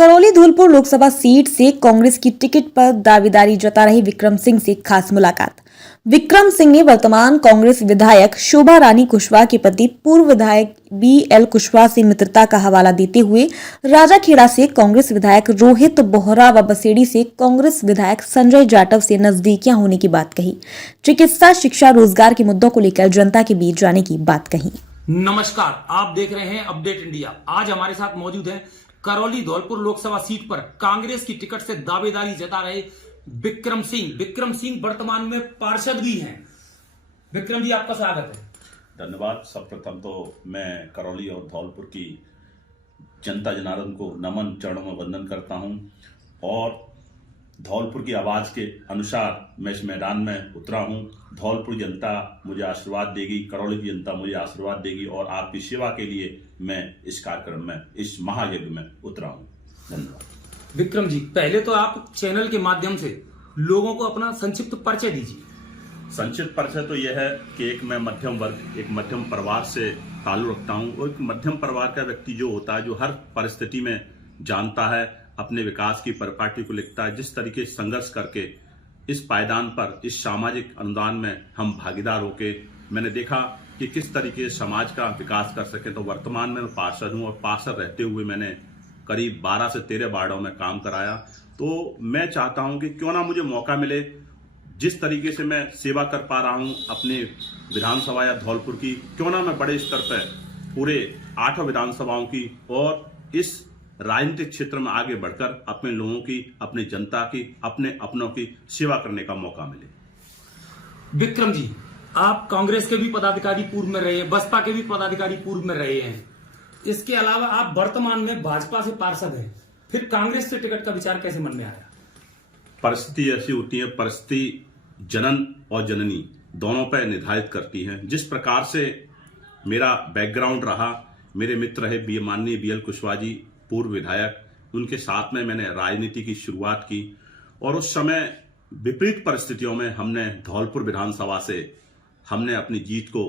Karauli Dholpur Lok Sabha seat से कांग्रेस की ticket पर दावेदारी जता रहे विक्रम सिंह से खास मुलाकात। विक्रम सिंह ने वर्तमान कांग्रेस विधायक शोभा रानी कुशवाहा के पति पूर्व विधायक BL कुशवाहा से मित्रता का हवाला देते हुए राजाखेड़ा से कांग्रेस विधायक रोहित बोहरा व बसेड़ी से कांग्रेस विधायक संजय जाटव से नजदीकियां होने की बात कही। चिकित्सा, शिक्षा, रोजगार के मुद्दों को लेकर जनता के बीच जाने की बात कही। नमस्कार, आप देख रहे हैं अपडेट इंडिया। आज हमारे साथ मौजूद हैं करौली धौलपुर लोकसभा सीट पर कांग्रेस की टिकट से दावेदारी जता रहे विक्रम सिंह। विक्रम सिंह वर्तमान में पार्षद भी हैं। विक्रम जी, आपका स्वागत है। धन्यवाद। सर्वप्रथम तो मैं करौली और धौलपुर की जनता जनार्दन को नमन, चरणों में वंदन करता हूं और धौलपुर की आवाज के अनुसार मैं इस मैदान में उतरा हूं। धौलपुर जनता मुझे आशीर्वाद देगी, करौली की जनता मुझे आशीर्वाद देगी और आपकी सेवा के लिए मैं इस कार्यक्रम में, इस महायज्ञ में उतरा हूं। धन्यवाद। विक्रम जी, पहले तो आप चैनल के माध्यम से लोगों को अपना संक्षिप्त परिचय दीजिए। संक्षिप्त परिचय तो यह है कि एक मैं मध्यम वर्ग, एक मध्यम परिवार से ताल्लुक रखता हूं और एक मध्यम परिवार का व्यक्ति जो होता है, जो हर परिस्थिति में जानता है, अपने विकास की परिपाटी को लिखता है, जिस तरीके से संघर्ष करके इस पायदान पर, इस सामाजिक अनुदान में हम भागीदार होके मैंने देखा कि किस तरीके से समाज का विकास कर सके। तो वर्तमान में मैं पार्षद हूं और पार्षद रहते हुए मैंने करीब 12 से 13 वार्डों में काम कराया। तो मैं चाहता हूं कि क्यों ना मुझे मौका मिले, जिस तरीके से मैं सेवा कर पा रहा हूं अपने विधानसभा या धौलपुर की, क्यों ना मैं बड़े स्तर पर पूरे 8 विधानसभाओं की और इस राजनीतिक क्षेत्र में आगे बढ़कर अपने लोगों की, अपनी जनता की, अपने अपनों की सेवा करने का मौका मिले। विक्रम जी, आप कांग्रेस के भी पदाधिकारी पूर्व में रहे हैं, बसपा के भी पदाधिकारी पूर्व में रहे हैं। इसके अलावा आप वर्तमान में भाजपा से पार्षद हैं। फिर कांग्रेस से टिकट का विचार कैसे मन में आया? परिस्थिति ऐसी होती है, परिस्थिति जनन और जननी दोनों पर निर्धारित करती है। जिस प्रकार से मेरा बैकग्राउंड रहा, मेरे मित्र रहे माननीय BL कुशवाहा जी, पूर्व विधायक, उनके साथ में मैंने राजनीति की शुरुआत की और उस समय विपरीत परिस्थितियों में हमने धौलपुर विधानसभा से हमने अपनी जीत को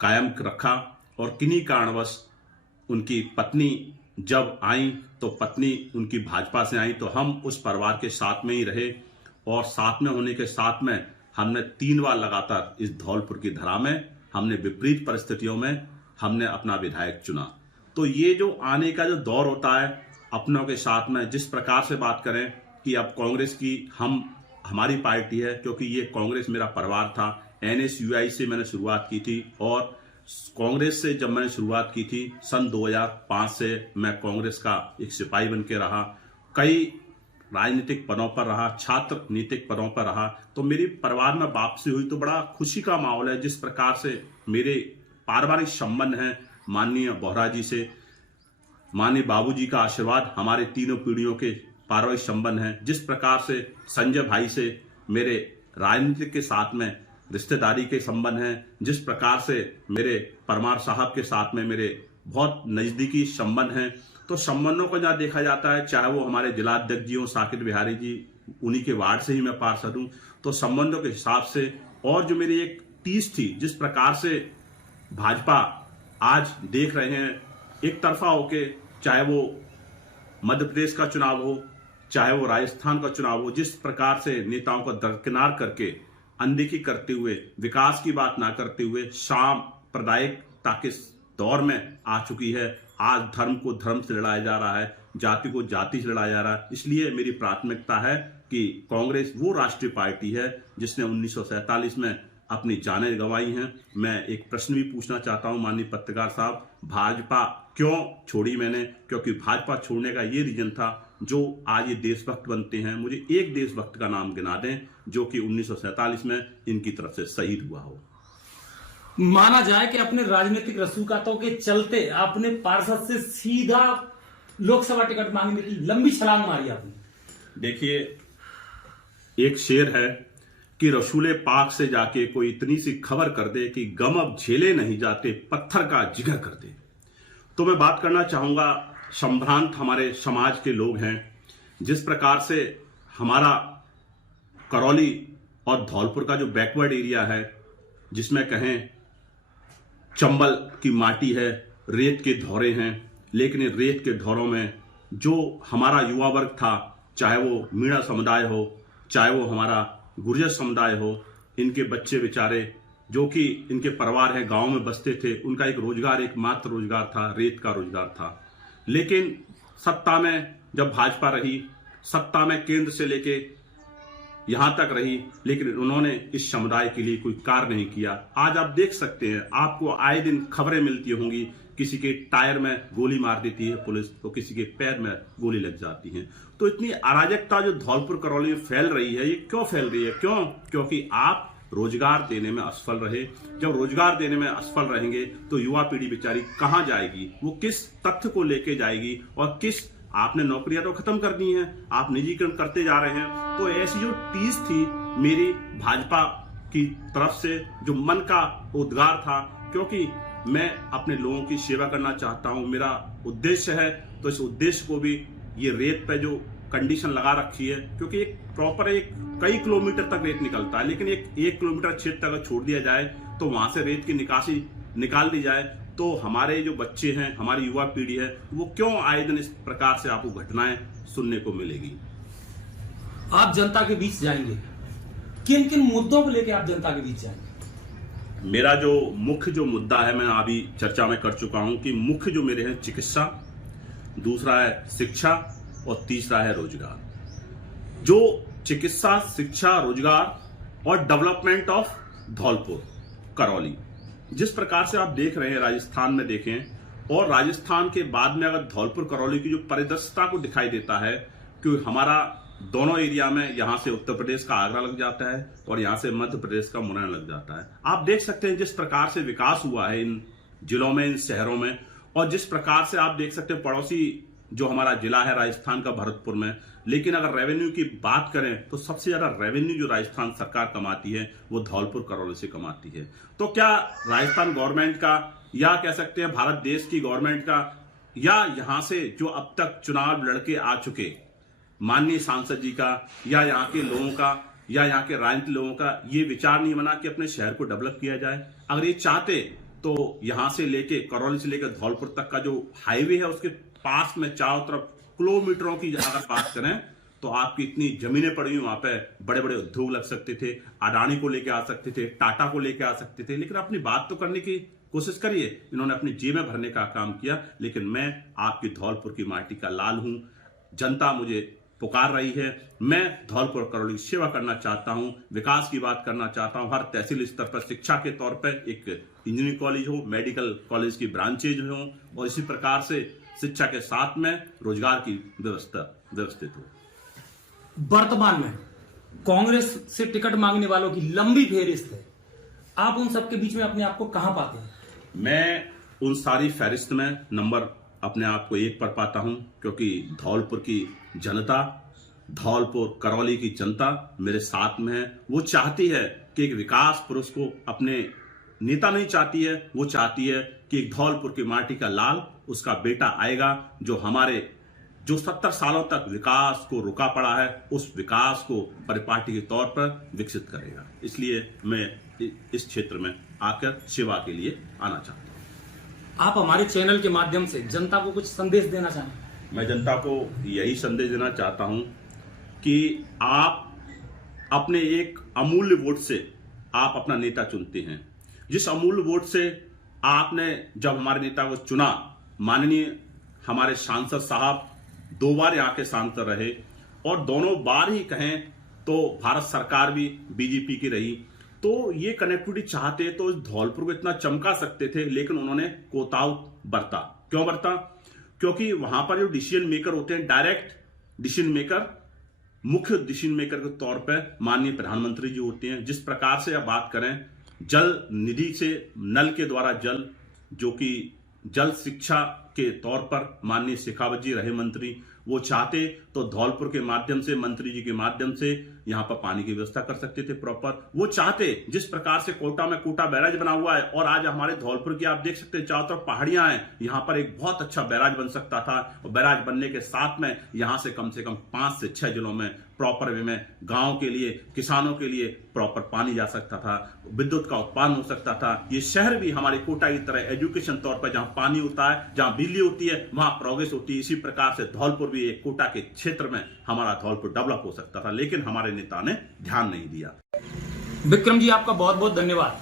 कायम रखा और किन्हीं कारणवश उनकी पत्नी जब आई तो पत्नी उनकी भाजपा से आई, तो हम उस परिवार के साथ में ही रहे और साथ में होने के साथ में हमने 3 बार लगातार इस धौलपुर की धरा में हमने विपरीत परिस्थितियों में हमने अपना विधायक चुना। तो ये जो आने का जो दौर होता है अपनों के साथ में, जिस प्रकार से बात करें कि अब कांग्रेस की हमारी पार्टी है, क्योंकि ये कांग्रेस मेरा परिवार था। NSUI से मैंने शुरुआत की थी और कांग्रेस से जब मैंने शुरुआत की थी सन 2005 से मैं कांग्रेस का एक सिपाही बन के रहा, कई राजनीतिक पदों पर रहा, छात्र नीतिक पदों पर रहा। तो मेरी परिवार में वापसी हुई तो बड़ा खुशी का माहौल है। जिस प्रकार से मेरे पारिवारिक संबंध हैं माननीय बोहरा जी से, माननीय बाबूजी का आशीर्वाद, हमारे तीनों पीढ़ियों के पारिवारिक संबंध हैं। जिस प्रकार से संजय भाई से मेरे राजनीति के साथ में रिश्तेदारी के संबंध हैं, जिस प्रकार से मेरे परमार साहब के साथ में मेरे बहुत नजदीकी संबंध हैं। तो संबंधों को जहाँ देखा जाता है, चाहे वो हमारे जिलाध्यक्ष जी हो साकिर बिहारी जी, उन्हीं के वार्ड से ही मैं पार्षद हूँ, तो संबंधों के हिसाब से और जो मेरी एक टीस थी, जिस प्रकार से भाजपा आज देख रहे हैं एक तरफा होके, चाहे वो मध्य प्रदेश का चुनाव हो, चाहे वो राजस्थान का चुनाव हो, जिस प्रकार से नेताओं को दरकिनार करके, अनदेखी करते हुए, विकास की बात ना करते हुए सांप्रदायिकता के दौर में आ चुकी है। आज धर्म को धर्म से लड़ाया जा रहा है, जाति को जाति से लड़ाया जा रहा है। इसलिए मेरी प्राथमिकता है कि कांग्रेस वो राष्ट्रीय पार्टी है जिसने 1947 में अपनी जानें गंवाई हैं। मैं एक प्रश्न भी पूछना चाहता हूं माननीय पत्रकार साहब, भाजपा क्यों छोड़ी मैंने? क्योंकि भाजपा छोड़ने का ये रीजन था, जो आज ये देशभक्त बनते हैं, मुझे एक देशभक्त का नाम गिना दें जो कि 1947 में इनकी तरफ से शहीद हुआ हो। माना जाए कि अपने राजनीतिक रसूखातों के चलते आपने पार्षद से सीधा लोकसभा टिकट मांगने की लंबी छलांग मारी आपने। देखिए, एक शेर है कि रसूले पाक से जाके कोई इतनी सी खबर कर दे कि गम अब झेले नहीं जाते, पत्थर का जिगर कर दे। तो मैं बात करना चाहूंगा, संभ्रांत हमारे समाज के लोग हैं। जिस प्रकार से हमारा करौली और धौलपुर का जो बैकवर्ड एरिया है, जिसमें कहें चंबल की माटी है, रेत के धौरे हैं, लेकिन रेत के धौरों में जो हमारा युवा वर्ग था, चाहे वो मीणा समुदाय हो, चाहे वो हमारा गुर्जर समुदाय हो, इनके बच्चे बेचारे जो कि इनके परिवार है गांव में बसते थे, उनका एक रोजगार, एक मात्र रोजगार था, रेत का रोजगार था। लेकिन सत्ता में जब भाजपा रही, सत्ता में केंद्र से लेके यहां तक रही, लेकिन उन्होंने इस समुदाय के लिए कोई कार्य नहीं किया। आज आप देख सकते हैं, आपको आए दिन खबरें मिलती होंगी, किसी के टायर में गोली मार देती है पुलिस, तो किसी के पैर में गोली लग जाती है। तो इतनी अराजकता जो धौलपुर करौली में फैल रही है, ये क्यों फैल रही है? क्यों? क्योंकि आप रोजगार देने में असफल रहे। जब रोजगार देने में असफल रहेंगे तो युवा पीढ़ी बेचारी कहां जाएगी? वो किस तथ्य को लेके जाएगी? और किस, आपने नौकरियां तो खत्म कर दी हैं, आप निजीकरण करते जा रहे हैं। तो ऐसी जो टीस थी मेरी भाजपा की तरफ से, जो मन का उद्गार था, क्योंकि मैं अपने लोगों की सेवा करना चाहता हूं, मेरा उद्देश्य है, तो इस उद्देश्य को भी ये रेत पे जो कंडीशन लगा रखी है, क्योंकि एक प्रॉपर एक कई किलोमीटर तक रेत निकलता है, लेकिन एक किलोमीटर क्षेत्र अगर छोड़ दिया जाए तो वहां से रेत की निकासी निकाल दी जाए, तो हमारे जो बच्चे हैं, हमारी युवा पीढ़ी है, वो क्यों आए दिन इस प्रकार से आपको घटनाएं सुनने को मिलेगी? आप जनता के बीच जाएंगे, किन किन मुद्दों को लेकर आप जनता के बीच जाएंगे? मेरा जो मुख्य जो मुद्दा है, मैं अभी चर्चा में कर चुका हूं कि मुख्य जो मेरे हैं चिकित्सा, दूसरा है शिक्षा और तीसरा है रोजगार। जो चिकित्सा, शिक्षा, रोजगार और डेवलपमेंट ऑफ धौलपुर करौली, जिस प्रकार से आप देख रहे हैं राजस्थान में देखें, और राजस्थान के बाद में अगर धौलपुर करौली की जो परिदृश्यता को दिखाई देता है कि हमारा दोनों एरिया में, यहां से उत्तर प्रदेश का आगरा लग जाता है और यहां से मध्य प्रदेश का मुरैना लग जाता है। आप देख सकते हैं जिस प्रकार से विकास हुआ है इन जिलों में, इन शहरों में, और जिस प्रकार से आप देख सकते हैं पड़ोसी जो हमारा जिला है राजस्थान का, भरतपुर में। लेकिन अगर रेवेन्यू की बात करें तो सबसे ज्यादा रेवेन्यू जो राजस्थान सरकार कमाती है वो धौलपुर करौली से कमाती है। तो क्या राजस्थान गवर्नमेंट का, या कह सकते हैं भारत देश की गवर्नमेंट का, या यहां से जो अब तक चुनाव लड़के आ चुके माननीय सांसद जी का, या यहाँ के लोगों का, या यहाँ के राजनीतिक लोगों का ये विचार नहीं बना कि अपने शहर को डेवलप किया जाए? अगर ये चाहते तो यहां से लेके, करौली से लेकर धौलपुर तक का जो हाईवे है उसके पास में चारों तरफ किलोमीटरों की अगर बात करें तो आपकी इतनी जमीनें पड़ी हुई, वहां पे बड़े बड़े उद्योग लग सकते थे, अडानी को लेके आ सकते थे, टाटा को लेके आ सकते थे। लेकिन अपनी बात तो करने की कोशिश करिए। इन्होंने अपनी जेब में भरने का काम किया। लेकिन मैं आपकी धौलपुर की माटी का लाल हूं, जनता मुझे पुकार रही है, मैं धौलपुर करौली की सेवा करना चाहता हूं, विकास की बात करना चाहता हूं। हर तहसील स्तर पर शिक्षा के तौर पर एक इंजीनियरिंग कॉलेज हो, मेडिकल कॉलेज की ब्रांचेज हो, और इसी प्रकार से शिक्षा के साथ में रोजगार की व्यवस्थित हो। वर्तमान में कांग्रेस से टिकट मांगने वालों की लंबी फेहरिस्त है, आप उन सबके बीच में अपने आप को कहां पाते हैं? मैं उन सारी फहरिस्त में नंबर अपने आप को 1 पर पाता हूं, क्योंकि धौलपुर की जनता, धौलपुर करौली की जनता मेरे साथ में है। वो चाहती है कि एक विकास पुरुष को, अपने नेता नहीं चाहती है, वो चाहती है कि एक धौलपुर की माटी का लाल, उसका बेटा आएगा जो हमारे जो 70 सालों तक विकास को रुका पड़ा है, उस विकास को परिपाटी के तौर पर विकसित करेगा। इसलिए मैं इस क्षेत्र में आकर सेवा के लिए आना चाहता हूं। आप हमारे चैनल के माध्यम से जनता को कुछ संदेश देना चाहें? मैं जनता को यही संदेश देना चाहता हूं कि आप अपने एक अमूल्य वोट से आप अपना नेता चुनते हैं। जिस अमूल्य वोट से आपने जब हमारे नेता को चुना, माननीय हमारे सांसद साहब 2 बार यहाँ के सांसद रहे, और दोनों बार ही कहें तो भारत सरकार भी बीजेपी की रही, तो ये कनेक्टिविटी चाहते तो इस धौलपुर को इतना चमका सकते थे। लेकिन उन्होंने कोताव बरता। क्यों बरता? क्योंकि वहां पर जो डिसीजन मेकर होते हैं, डायरेक्ट डिसीजन मेकर, मुख्य डिसीजन मेकर के तौर पर माननीय प्रधानमंत्री जी होते हैं। जिस प्रकार से आप बात करें, जल निधि से नल के द्वारा जल, जो कि जल शिक्षा के तौर पर माननीय शेखावत जी रहे मंत्री, वो चाहते तो धौलपुर के माध्यम से, मंत्री जी के माध्यम से यहां पर पानी की व्यवस्था कर सकते थे प्रॉपर। वो चाहते, जिस प्रकार से कोटा में कोटा बैराज बना हुआ है, और आज हमारे धौलपुर की आप देख सकते हैं चारों तरफ पहाड़ियां हैं, यहां पर एक बहुत अच्छा बैराज बन सकता था। और बैराज बनने के साथ में यहां से कम 5 से 6 जिलों में प्रॉपर वे में गांव के लिए, किसानों के लिए प्रॉपर पानी जा सकता था, विद्युत का उत्पादन हो सकता था। ये शहर भी हमारे कोटा की तरह एजुकेशन तौर पर जहां पानी होता है, जहां बिजली होती है, वहां प्रोग्रेस होती है। इसी प्रकार से धौलपुर भी एक कोटा के क्षेत्र में हमारा धौलपुर डेवलप हो सकता था, लेकिन हमारे नेता ने ध्यान नहीं दिया। विक्रम जी, आपका बहुत बहुत धन्यवाद।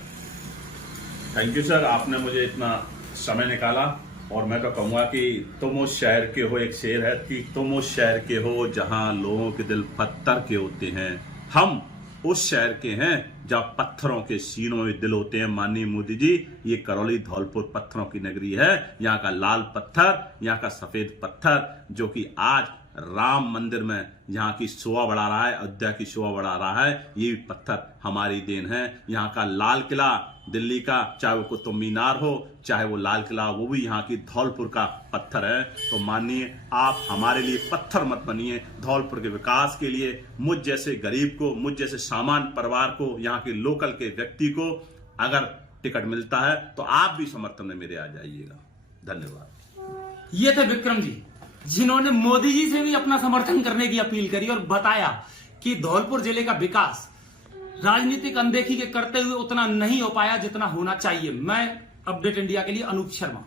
थैंक यू सर, आपने मुझे इतना समय निकाला। और मैं तो कहूंगा कि तुम उस शहर के हो, एक शेर है कि तुम उस शहर के हो जहां लोगों के दिल पत्थर के होते हैं। हम उस शहर के हैं जहां पत्थरों के सीनों में दिल होते हैं। माननीय मोदी जी, ये करौली धौलपुर पत्थरों की नगरी है। यहाँ का लाल पत्थर, यहाँ का सफेद पत्थर, जो कि आज राम मंदिर में यहाँ की शोभा बढ़ा रहा है, अयोध्या की शोभा बढ़ा रहा है, ये भी पत्थर हमारी देन है। यहाँ का लाल किला दिल्ली का, चाहे वो कुतुब मीनार हो, चाहे वो लाल किला, वो भी यहाँ की धौलपुर का पत्थर है। तो माननीय, आप हमारे लिए पत्थर मत बनिए। धौलपुर के विकास के लिए मुझ जैसे गरीब को, मुझ जैसे सामान्य परिवार को, यहाँ के लोकल के व्यक्ति को अगर टिकट मिलता है तो आप भी समर्थन में मेरे आ जाइएगा। धन्यवाद। ये थे विक्रम जी, जिन्होंने मोदी जी से भी अपना समर्थन करने की अपील करी और बताया कि धौलपुर जिले का विकास राजनीतिक अनदेखी के करते हुए उतना नहीं हो पाया जितना होना चाहिए। मैं अपडेट इंडिया के लिए अनूप शर्मा।